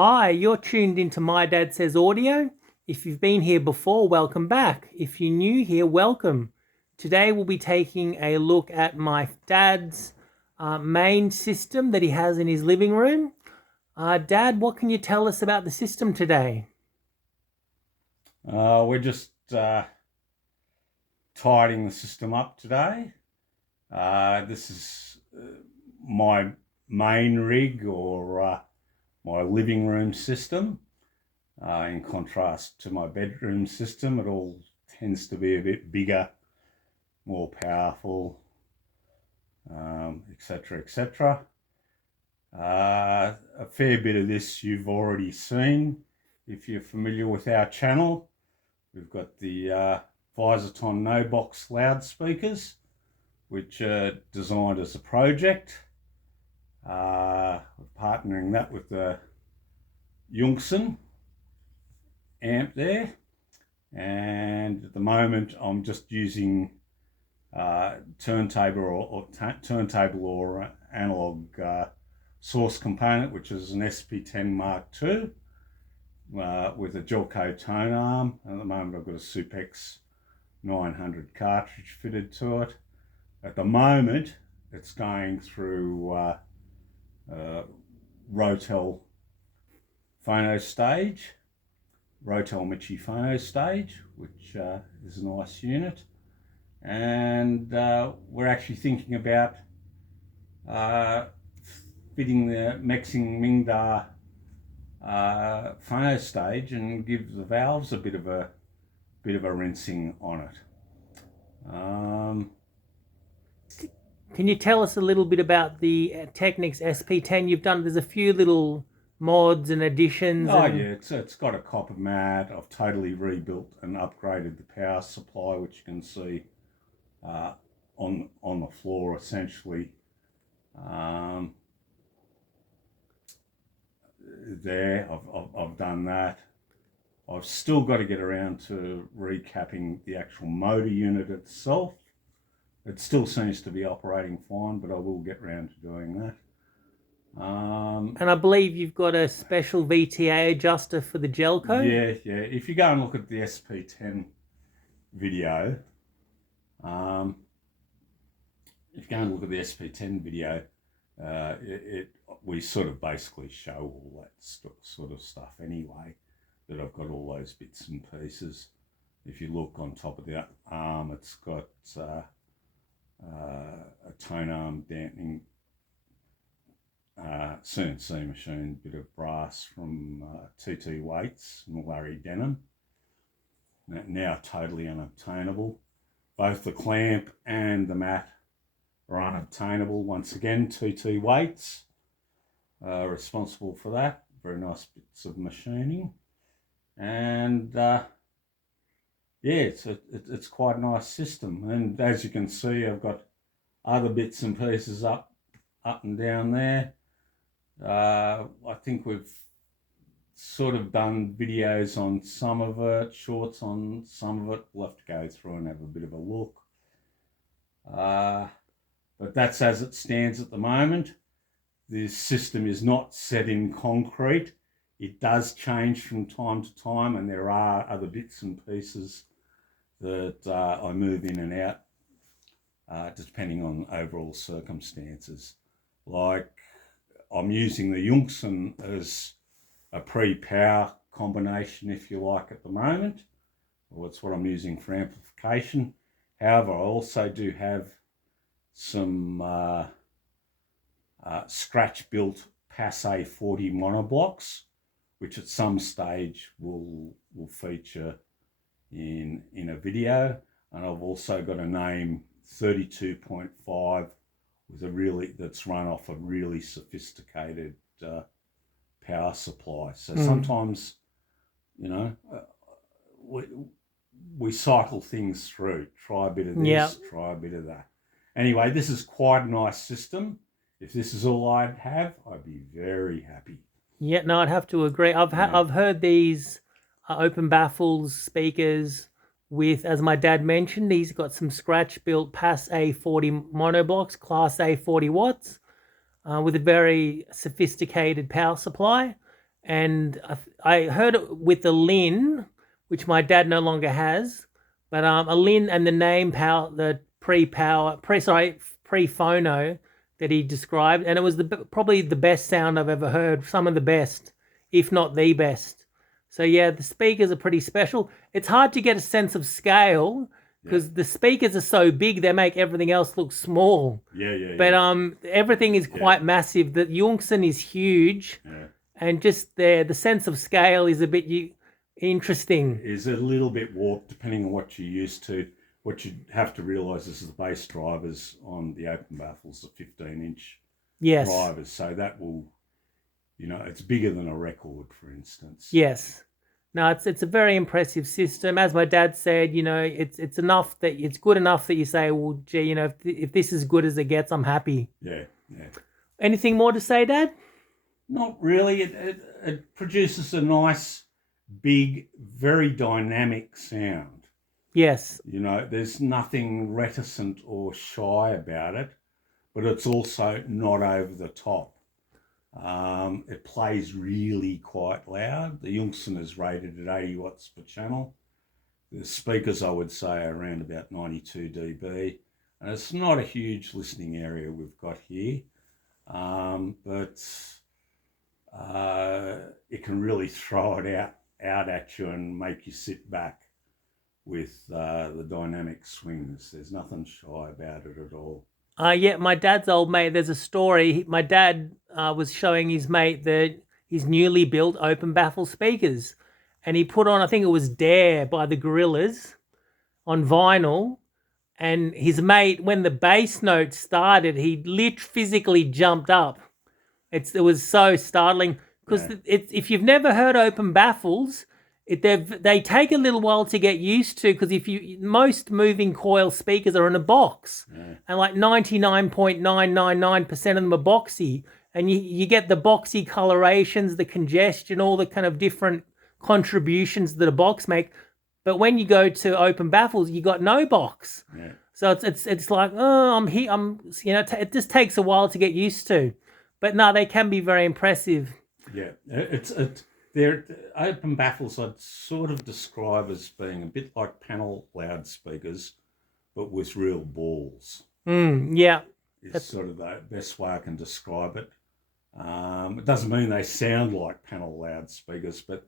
Hi, you're tuned into My Dad Says Audio. If you've been here before, welcome back. If you're new here, welcome. Today we'll be taking a look at my dad's main system that he has in his living room. Dad, what can you tell us about the system today? We're just tidying the system up today. This is my main rig or my living room system. In contrast to my bedroom system, it all tends to be a bit bigger, more powerful, etc., etc. A fair bit of this you've already seen if you're familiar with our channel. We've got the Visaton No Box loudspeakers, which are designed as a project. We're partnering that with the Yungsen amp there, and at the moment I'm just using turntable or analog source component, which is an SP10 Mark II with a Gelco tone arm. At the moment I've got a Supex 900 cartridge fitted to it. At the moment it's going through Rotel phono stage, Rotel Michi phono stage, which is a nice unit. And we're actually thinking about fitting the Mexing Mingda phono stage and give the valves a bit of a rinsing on it. Can you tell us a little bit about the Technics SP10 you've done? There's a few little mods and additions. Yeah, it's got a copper mat. I've totally rebuilt and upgraded the power supply, which you can see on the floor essentially. There, I've done that. I've still got to get around to recapping the actual motor unit itself. It still seems to be operating fine, but I will get around to doing that. And I believe you've got a special VTA adjuster for the Gelco. Yeah. If you go and look at the SP10 video, we sort of basically show all that sort of stuff anyway, that I've got all those bits and pieces. If you look on top of the arm, it's got a tone arm dampening CNC machine, bit of brass from TT Waits and Larry Denham, now totally unobtainable. Both the clamp and the mat are unobtainable. Once again, TT Waits responsible for that. Very nice bits of machining. And it's quite a nice system. And as you can see, I've got other bits and pieces up and down there. I think we've sort of done videos on some of it, shorts on some of it. We'll have to go through and have a bit of a look. But that's as it stands at the moment. This system is not set in concrete. It does change from time to time, and there are other bits and pieces that I move in and out depending on overall circumstances. Like, I'm using the Yungsen as a pre-power combination, if you like, at the moment. Well, that's what I'm using for amplification. However, I also do have some scratch-built Passe 40 monoblocks, which at some stage will feature in a video. And I've also got a name 32.5 that's run off a really sophisticated power supply. So sometimes, we cycle things through, try a bit of this, try a bit of that. Anyway, this is quite a nice system. If this is all I'd have, I'd be very happy. Yeah, no, I'd have to agree. I've heard these open baffles speakers with, as my dad mentioned, he's got some scratch-built Passe 40 monoblocks, Class A 40 watts, with a very sophisticated power supply. and I heard it with the Lin, which my dad no longer has, but a Lin and the name power, the pre-phono that he described, and it was probably the best sound I've ever heard, some of the best, if not the best. So yeah, the speakers are pretty special. It's hard to get a sense of scale because the speakers are so big they make everything else look small. But everything is quite massive. The Yungsan is huge, and just the sense of scale is a bit interesting. Is a little bit warped depending on what you're used to. What you have to realise is the bass drivers on the open baffles are 15-inch drivers, so that will, it's bigger than a record, for instance. Yes. No, it's a very impressive system. As my dad said, it's enough that it's good enough that you say, well, gee, if this is good as it gets, I'm happy. Yeah. Anything more to say, Dad? Not really. It produces a nice, big, very dynamic sound. Yes. There's nothing reticent or shy about it, but it's also not over the top. It plays really quite loud. The Yungsan is rated at 80 watts per channel. The speakers, I would say, are around about 92 dB. And it's not a huge listening area we've got here, but it can really throw it out at you and make you sit back with the dynamic swings. There's nothing shy about it at all. Yeah, my dad's old mate, there's a story. My dad was showing his mate his newly built open baffle speakers. And he put on, I think it was Dare by the Gorillaz on vinyl. And his mate, when the bass note started, he physically jumped up. It was so startling. Because if you've never heard open baffles, they take a little while to get used to, because most moving coil speakers are in a box, and like 99.999% of them are boxy, and you get the boxy colorations, the congestion, all the kind of different contributions that a box make. But when you go to open baffles, you got no box. So it's like, oh, I'm here. It just takes a while to get used to, but no, they can be very impressive. Yeah, they're open baffles. I'd sort of describe as being a bit like panel loudspeakers, but with real balls. Yeah, it's sort of the best way I can describe it. It doesn't mean they sound like panel loudspeakers, but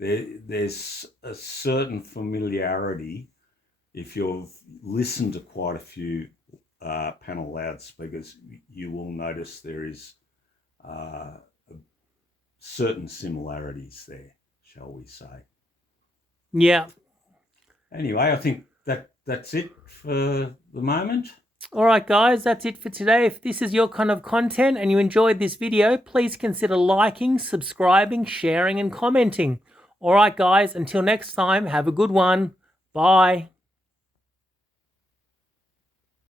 there's a certain familiarity. If you've listened to quite a few panel loudspeakers, you will notice there is certain similarities there, shall we say. Yeah. Anyway, I think that's it for the moment. All right, guys, that's it for today. If this is your kind of content and you enjoyed this video, please consider liking, subscribing, sharing, and commenting. All right, guys, until next time, have a good one. Bye.